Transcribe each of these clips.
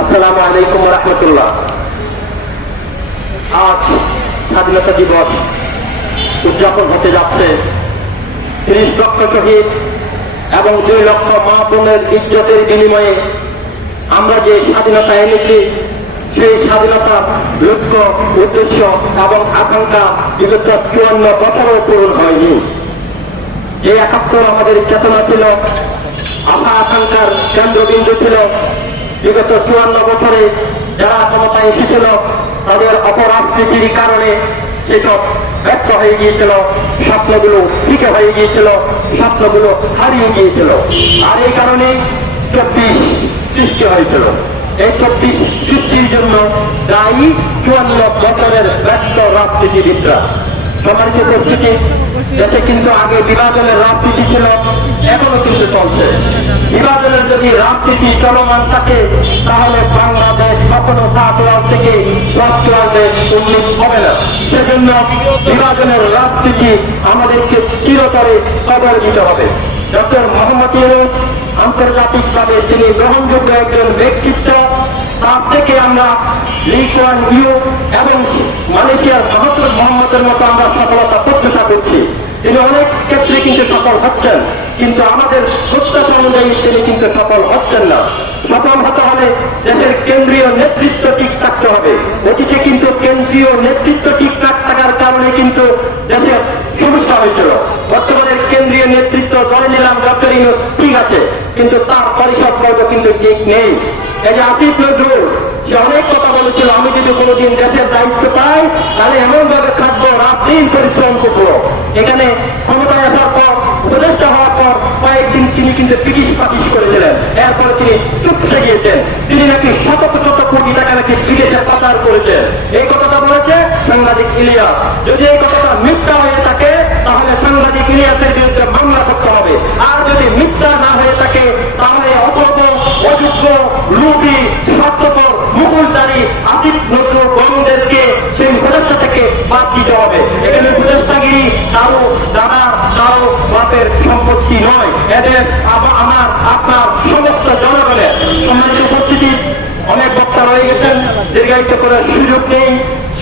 আসসালামু আলাইকুম রহমতুল্লাহ। আজ স্বাধীনতা দিবস উদযাপন হতে যাচ্ছে। ত্রিশ লক্ষ শহীদ এবং দুই লক্ষ মা বোনের ইজ্জতের বিনিময়ে আমরা যে স্বাধীনতা এনেছি, সেই স্বাধীনতার লক্ষ্য, উদ্দেশ্য এবং আকাঙ্ক্ষা বিগত চুয়ান্ন বছরও পূরণ হয়নি। যে একাত্তর আমাদের চেতনা ছিল আশা আকাঙ্ক্ষার কেন্দ্রবিন্দু ছিল বিগত চুয়ান্ন বছরে যারা ক্ষমতায় এসেছিল, তাদের অপরাজনীতির কারণে সেসব ব্যর্থ হয়ে গিয়েছিল, স্বপ্নগুলো ফিকে হয়ে গিয়েছিল, স্বপ্নগুলো হারিয়ে গিয়েছিল। আর এই কারণে চব্বিশ সৃষ্টি হয়েছিল। এই চব্বিশ সৃষ্টির জন্য দায়ী চুয়ান্ন বছরের ব্যর্থ রাজনীতিবিদরা। সম্মানিত উপস্থিতি দেশে কিন্তু আগে বিভাজনের রাজনীতি ছিল, এখনও কিন্তু চলছে। বিভাজনের যদি রাজনীতি চলমান থাকে, তাহলে বাংলাদেশ কখনো সাত ওয়াল থেকে দশ ওয়ালে উন্নত হবে না। সেজন্য বিভাজনের রাজনীতি আমাদেরকে চিরতরে কবর দিতে হবে। ডক্টর মোহাম্মদ ইউনুস আন্তর্জাতিকভাবে তিনি গ্রহণযোগ্য একজন ব্যক্তিত্ব। তার থেকে আমরা লিকুয়ান ইউ এবং মালয়েশিয়ার মাহমুদ মোহাম্মদের মতো আমরা সফলতা প্রত্যাশা করছি তিনি অনেক ক্ষেত্রে কিন্তু সফল হচ্ছেন, কিন্তু আমাদের প্রত্যাশা অনুযায়ী তিনি কিন্তু সফল হচ্ছেন না। সফল হতে হলে দেশের কেন্দ্রীয় নেতৃত্ব ঠিক থাকতে হবে। অতীতে কিন্তু কেন্দ্রীয় নেতৃত্ব ঠিকঠাক থাকার কারণে কিন্তু দেশের সমস্যা হয়েছিল। বর্তমানে কেন্দ্রীয় নেতৃত্ব ধরে নিলাম ডক্টর ঠিক আছে, কিন্তু তার পরিষদ বর্গ কিন্তু ঠিক নেই। এই যে আসিফ নজরুল, সে অনেক কথা বলেছিল, আমি যদি কোনোদিন দেশের দায়িত্ব পাই, তাহলে এমন ভাবে থাকব রাত দিন পরিশ্রম করব। এখানে ক্ষমতায় আসার পর, উপদেষ্টা হওয়ার পর কয়েকদিন তিনি কিন্তু পিটিশ পাটিশ করেছিলেন। এরপরে তিনি চুপসে গিয়েছেন তিনি নাকি শত শত কোটি টাকা নাকি বিদেশে পাচার করেছেন। এই কথাটা বলেছে সাংবাদিক ইলিয়াস। যদি এই কথাটা মিথ্যা হয়ে থাকে, তাহলে সাংবাদিক ইলিয়াসের বিরুদ্ধে মামলা করতে হবে আর যদি মিথ্যা না হয়ে থাকে তাহলে অপর অযোগ্য লুবি স্বার্থপর মুকুলদারি আসিফ নজরুল গমদেরকে সেই উপদেষ্টা থেকে বাদ দিতে হবে এখানে উপদেষ্টাগিরি কারও দাদা কারও বাপের সম্পত্তি নয় এদের আবার আমার আপনার সমস্ত জনগণের সম্মানিত উপস্থিতি। অনেক বক্তা রয়ে গেছেন, দীর্ঘায়িত করার সুযোগ নেই।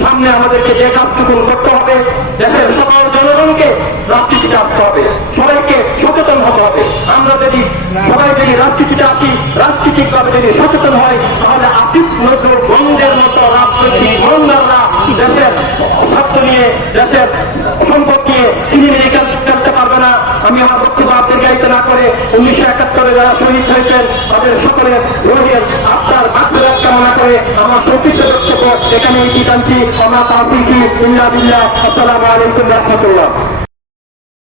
সামনে আমাদেরকে যে কাজটুকু করতে হবে, দেশের সকল জনগণকে রাজনীতিতে আসতে হবে, সবাইকে সচেতন হতে হবে। আমরা যদি সবাই যদি রাজনীতিতে আসি রাজনীতিক ভাবে যদি সচেতন হয়, তাহলে আসিফ নজরুল গঞ্জের মতো রাজনৈতিক মন্দাররা দেশের স্বার্থ নিয়ে, দেশের উনিশশো একাত্তরে যারা শহীদ হয়েছেন, তাদের সকলের রোহের আত্মার আত্মরাত কামনা করে আমার প্রকৃত বক্তব্য এখানে কি টানছি আমার তাহলে ইন্দা বিল্লা আসসালামু আলাইকুম রহমতুল্লাহ।